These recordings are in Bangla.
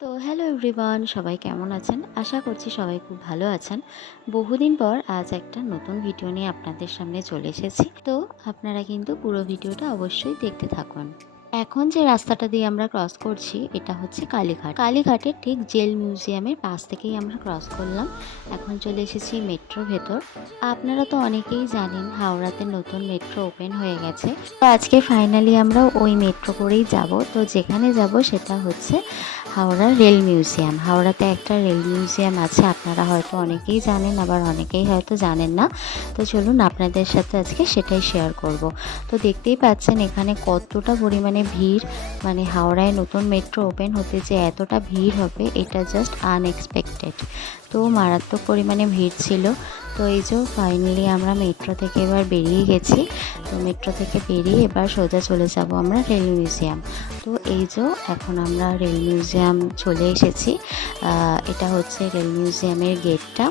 তো হ্যালো এভরিওয়ান সবাই কেমন আছেন? আশা করছি সবাই খুব ভালো আছেন। বহুদিন পর আজ একটা নতুন ভিডিও নিয়ে আপনাদের সামনে চলে এসেছি। তো আপনারা কিন্তু পুরো ভিডিওটা অবশ্যই দেখতে থাকুন। এখন যে রাস্তাটা দিয়ে আমরা ক্রস করছি, এটা হচ্ছে কালীঘাট। কালীঘাটের ঠিক জেল মিউজিয়ামের পাশ থেকেই আমরা ক্রস করলাম। এখন চলে এসেছি মেট্রো ভেতর। আপনারা তো অনেকেই জানেন, হাওড়াতে নতুন মেট্রো ওপেন হয়ে গেছে। তো আজকে ফাইনালি আমরা ওই মেট্রো করেই যাব। তো যেখানে যাব সেটা হচ্ছে হাওড়া রেল মিউজিয়াম। হাওড়াতে একটা রেল মিউজিয়াম আছে, আপনারা হয়তো অনেকেই জানেন, আবার অনেকেই হয়তো জানেন না। তো চলুন আপনাদের সাথে আজকে সেটাই শেয়ার করব। তো দেখতেই পাচ্ছেন, এখানে কতটা পরিমাণে ভিড়। মানে হাওড়ায় নতুন মেট্রো ওপেন হতে যে এতটা ভিড় হবে, এটা জাস্ট আনএক্সপেক্টেড তো মারাত্মক পরিমাণে ভিড় ছিল। তো এই যে ফাইনালি আমরা মেট্রো থেকে এবার বেরিয়ে গেছি। তো মেট্রো থেকে বেরিয়ে এবার সোজা চলে যাব আমরা রেল মিউজিয়াম তো এই যে এখন আমরা রেল মিউজিয়াম চলে এসেছি। এটা হচ্ছে রেল মিউজিয়ামের গেটটা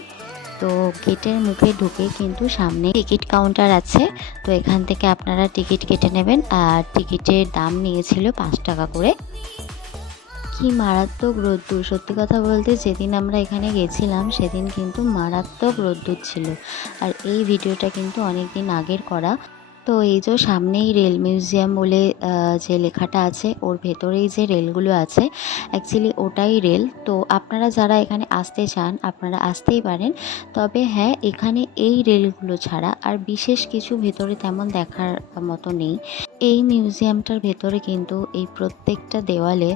তো গেটের মুখে ঢুকে কিন্তু সামনে টিকিট কাউন্টার আছে। তো এখান থেকে আপনারা টিকিট কেটে নেবেন। আর টিকিটের দাম নিয়েছিল পাঁচ টাকা করে। কি মারাত্মক রোদ্দুর। সত্যি কথা বলতে যেদিন আমরা এখানে গেছিলাম, সেদিন কিন্তু মারাত্মক রোদ্দুর ছিল। আর এই ভিডিওটা কিন্তু অনেক দিন আগের করা। তো এই যে সামনেই রেল মিউজিয়াম বলে যে লেখাটা আছে, ওর ভেতরেই যে রেলগুলো আছে অ্যাকচুয়ালি ওটাই রেল। তো আপনারা যারা এখানে আসতে চান, আপনারা আসতেই পারেন। তবে হ্যাঁ এখানে এই রেলগুলো ছাড়া আর বিশেষ কিছু ভেতরে তেমন দেখার মতো নেই। এই মিউজিয়ামটার ভেতরে কিন্তু এই প্রত্যেকটা দেওয়ালে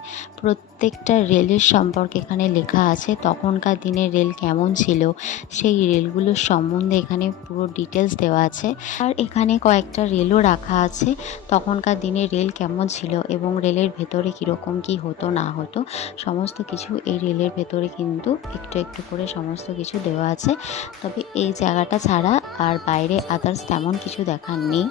প্রত্যেকটা রেলের সম্পর্কে এখানে লেখা আছে। তখনকার দিনে রেল কেমন ছিল, সেই রেলগুলোর সম্বন্ধে এখানে পুরো ডিটেলস দেওয়া আছে। আর এখানে কয়েকটা রেলও রাখা আছে। তখনকার দিনে রেল কেমন ছিল এবং রেলের ভেতরে কীরকম কী হতো, না হতো, সমস্ত কিছু এই রেলের ভেতরে কিন্তু একটু একটু করে সমস্ত কিছু দেওয়া আছে। তবে এই জায়গাটা ছাড়া আর বাইরে আদার্স তেমন কিছু দেখার নেই।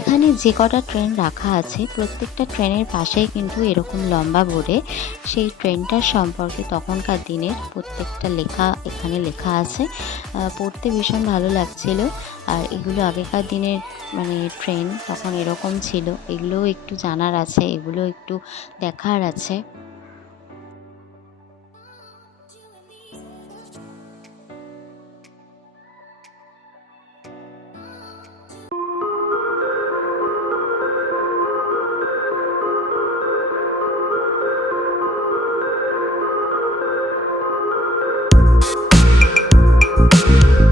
এখানে যে কটা ট্রেন রাখা আছে, প্রত্যেকটা ট্রেনের পাশেই কিন্তু এরকম লম্বা বোর্ডে সেই ট্রেনটার সম্পর্কে তখনকার দিনের প্রত্যেকটা লেখা এখানে লেখা আছে। পড়তে ভীষণ ভালো লাগছিল। আর এগুলো আগেকার দিনের মানে ট্রেন তখন এরকম ছিল। এগুলোও একটু জানার আছে, এগুলো একটু দেখার আছে। Thank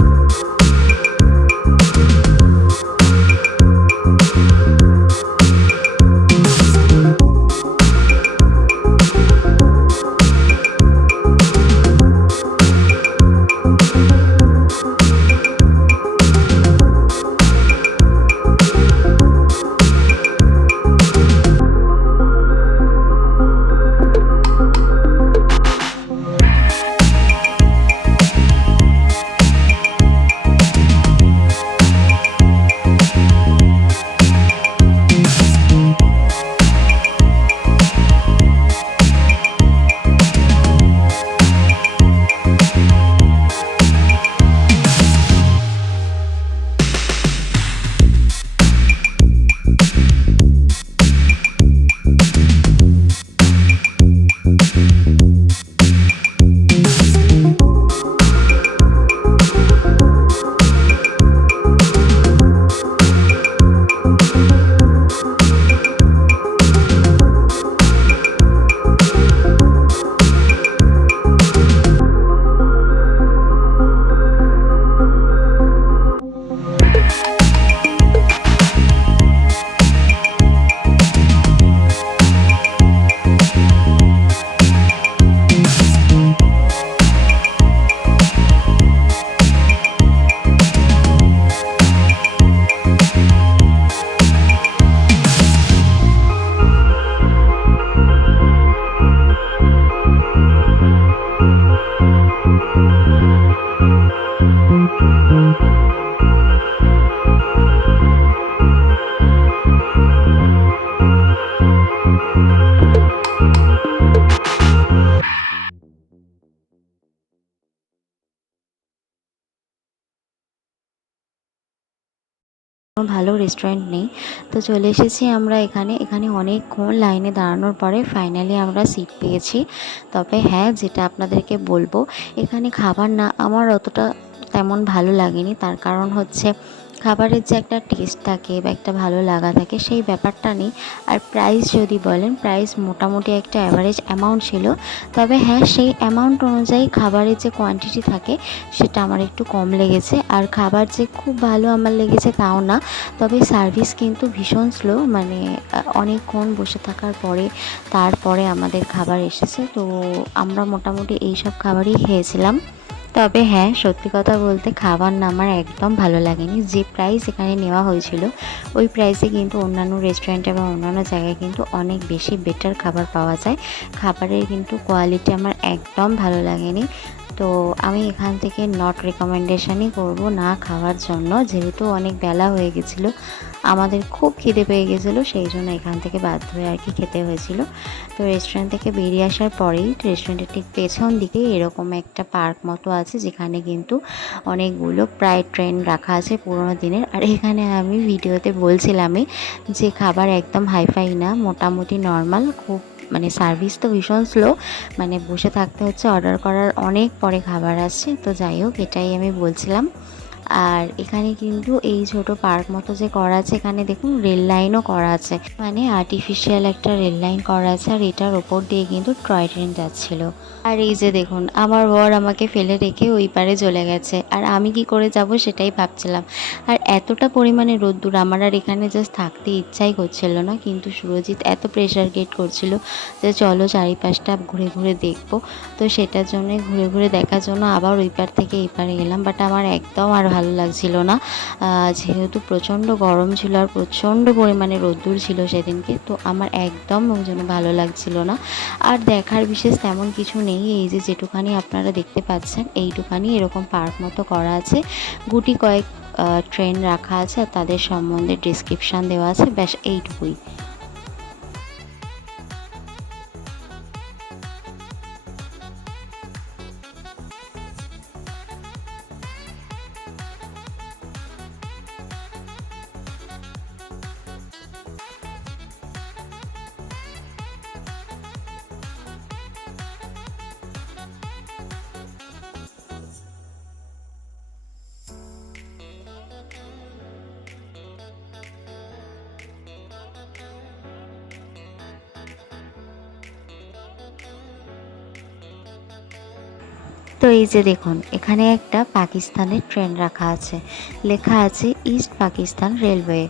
ভালো রেস্টুরেন্ট নেই। তো চলে এসেছি আমরা এখানে। এখানে অনেকক্ষণ লাইনে দাঁড়ানোর পরে ফাইনালি আমরা সিট পেয়েছি। তবে হ্যাঁ যেটা আপনাদেরকে বলব, এখানে খাবার না আমার অতটা তেমন ভালো লাগেনি। তার কারণ হচ্ছে খাবারের যে একটা টেস্ট থাকে বা একটা ভালো লাগা থাকে, সেই ব্যাপারটা নেই। আর প্রাইস যদি বলেন প্রাইস মোটামুটি একটা অ্যাভারেজ অ্যামাউন্ট ছিল। তবে হ্যাঁ সেই অ্যামাউন্ট অনুযায়ী খাবারের যে কোয়ান্টিটি থাকে, সেটা আমার একটু কম লেগেছে। আর খাবার যে খুব ভালো আমার লেগেছে তাও না। তবে সার্ভিস কিন্তু ভীষণ স্লো মানে অনেকক্ষণ বসে থাকার পরে, তারপরে আমাদের খাবার এসেছে। তো আমরা মোটামুটি এই সব খাবারই খেয়েছিলাম। তবে হ্যাঁ সত্যি কথা বলতে খাবার না আমার একদম ভালো লাগেনি। যে প্রাইস এখানে নেওয়া হয়েছিল, ওই প্রাইসে কিন্তু অন্যান্য রেস্টুরেন্টে বা অন্যান্য জায়গায় কিন্তু অনেক বেশি বেটার খাবার পাওয়া যায়। খাবারের কিন্তু কোয়ালিটি আমার একদম ভালো লাগেনি। তো আমি এখান থেকে নট রেকমেন্ডেশনই করব না খাওয়ার জন্য। যেহেতু অনেক বেলা হয়ে গেছিল, আমাদের খুব খিদে পেয়ে গেছিল, সেই জন্য এখান থেকে বাধ্য হয়ে আর কি খেতে হয়েছিল। তো রেস্টুরেন্ট থেকে বেরিয়ে আসার পরেই রেস্টুরেন্টের ঠিক পেছন দিকে এরকম একটা পার্ক মতো আছে, যেখানে কিন্তু অনেকগুলো প্রায় ট্রেন রাখা আছে পুরোনো দিনের। আর এখানে আমি ভিডিওতে বলছিলামই যে খাবার একদম হাইফাই না, মোটামুটি নর্মাল খুব মানে সার্ভিস তো ভীষণ স্লো মানে বসে থাকতে হচ্ছে অর্ডার করার অনেক পরে খাবার আসছে, তো যাই হোক, এটাই আমি বলছিলাম। আর এখানে কিন্তু এই ছোট পার্ক মতো যে করা আছে, এখানে দেখুন রেল লাইনও করা আছে। মানে আর্টিফিশিয়াল একটা রেল লাইন করা আছে, আর এটার ওপর দিয়ে কিন্তু টয় ট্রেন যাচ্ছিল। আর এই যে দেখুন, আমার বর আমাকে ফেলে রেখে ওই পারে চলে গেছে। আর আমি কি করে যাব সেটাই ভাবছিলাম। আর এতটা পরিমাণে রোদ্দুর আমার আর এখানে জাস্ট থাকতে ইচ্ছাই করছিল না, কিন্তু সুরজিৎ এত প্রেশার গেট করছিল যে চলো চারিপাশটা ঘুরে ঘুরে দেখব। তো সেটার জন্য ঘুরে ঘুরে দেখার জন্য আবার ওই পার থেকে এই পারে এলাম বাট আমার একদম আর ভালো লাগছিল না। যেহেতু প্রচণ্ড গরম ছিল আর প্রচণ্ড পরিমাণে রোদ্দুর ছিল সেদিনকে, তো আমার একদম ওই জন্য ভালো লাগছিল না। আর দেখার বিশেষ তেমন কিছু নেই, এই যে যেটুখানি আপনারা দেখতে পাচ্ছেন, এইটুখানি এরকম পার্ক মতো করা আছে। গুটি কয়েক ট্রেন রাখা আছে তাদের সম্বন্ধে ডিসক্রিপশান দেওয়া আছে। ব্যাস এইটুকুই তো এই যে দেখুন, এখানে একটা পাকিস্তানের ট্রেন রাখা আছে। লেখা আছে ইস্ট পাকিস্তান রেলওয়ে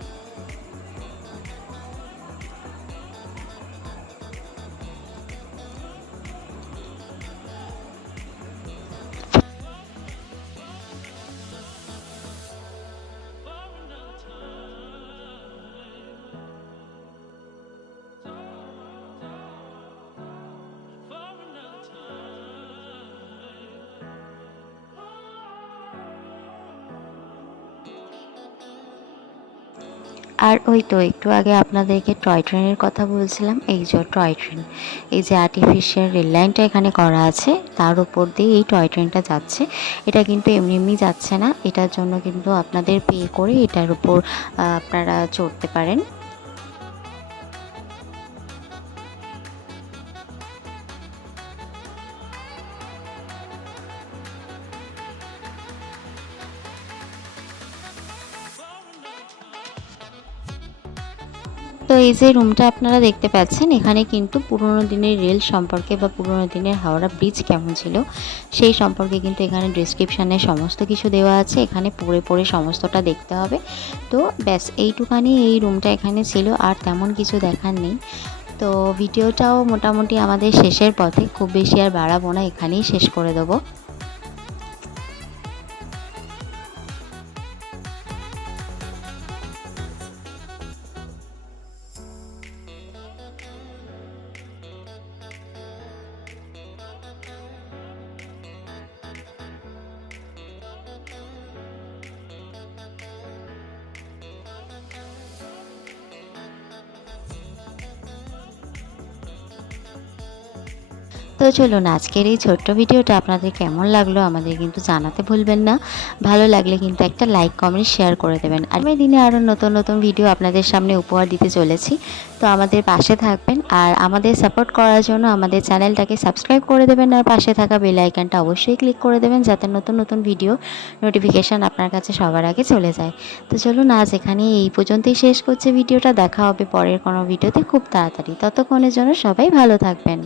আর ওই তো একটু আগে আপনাদেরকে টয় ট্রেনের কথা বলছিলাম, এই যে টয় ট্রেন, এই যে আর্টিফিশিয়াল রেল লাইনটা এখানে করা আছে, তার উপর দিয়ে এই টয় ট্রেনটা যাচ্ছে। এটা কিন্তু এমনি এমনি যাচ্ছে না, এটার জন্য কিন্তু আপনাদের পে করে এটার উপর আপনারা চড়তে পারেন। তো এই যে রুমটা আপনারা দেখতে পাচ্ছেন, এখানে কিন্তু পুরোনো দিনের রেল সম্পর্কে বা পুরোনো দিনের হাওড়া ব্রিজ কেমন ছিল, সেই সম্পর্কে কিন্তু এখানে ডিসক্রিপশানে সমস্ত কিছু দেওয়া আছে। এখানে পড়ে পড়ে সমস্তটা দেখতে হবে। তো ব্যাস এইটুখানি এই রুমটা এখানে ছিল, আর তেমন কিছু দেখার নেই। তো ভিডিওটাও মোটামুটি আমাদের শেষের পথে, খুব বেশি আর বাড়াবো না, এখানেই শেষ করে দেবো। তো চলুন আজকের এই ছোট্ট ভিডিওটা আপনাদের কেমন লাগল আমাদের কিন্তু জানাতে ভুলবেন না। ভালো লাগলে কিন্তু একটা লাইক কমেন্ট শেয়ার করে দেবেন। আগামী দিনে আরও নতুন নতুন ভিডিও আপনাদের সামনে উপহার দিতে চলেছি। তো আমাদের পাশে থাকবেন আর আমাদের সাপোর্ট করার জন্য আমাদের চ্যানেলটাকে সাবস্ক্রাইব করে দেবেন আর পাশে থাকা বেল আইকনটা অবশ্যই ক্লিক করে দেবেন যাতে নতুন নতুন ভিডিও নোটিফিকেশান আপনার কাছে সবার আগে চলে যায়। তো চলুন আজ এখানে এই পর্যন্তই শেষ করছে। ভিডিওটা দেখা হবে পরের কোনো ভিডিওতে খুব তাড়াতাড়ি। ততক্ষণের জন্য সবাই ভালো থাকবেন।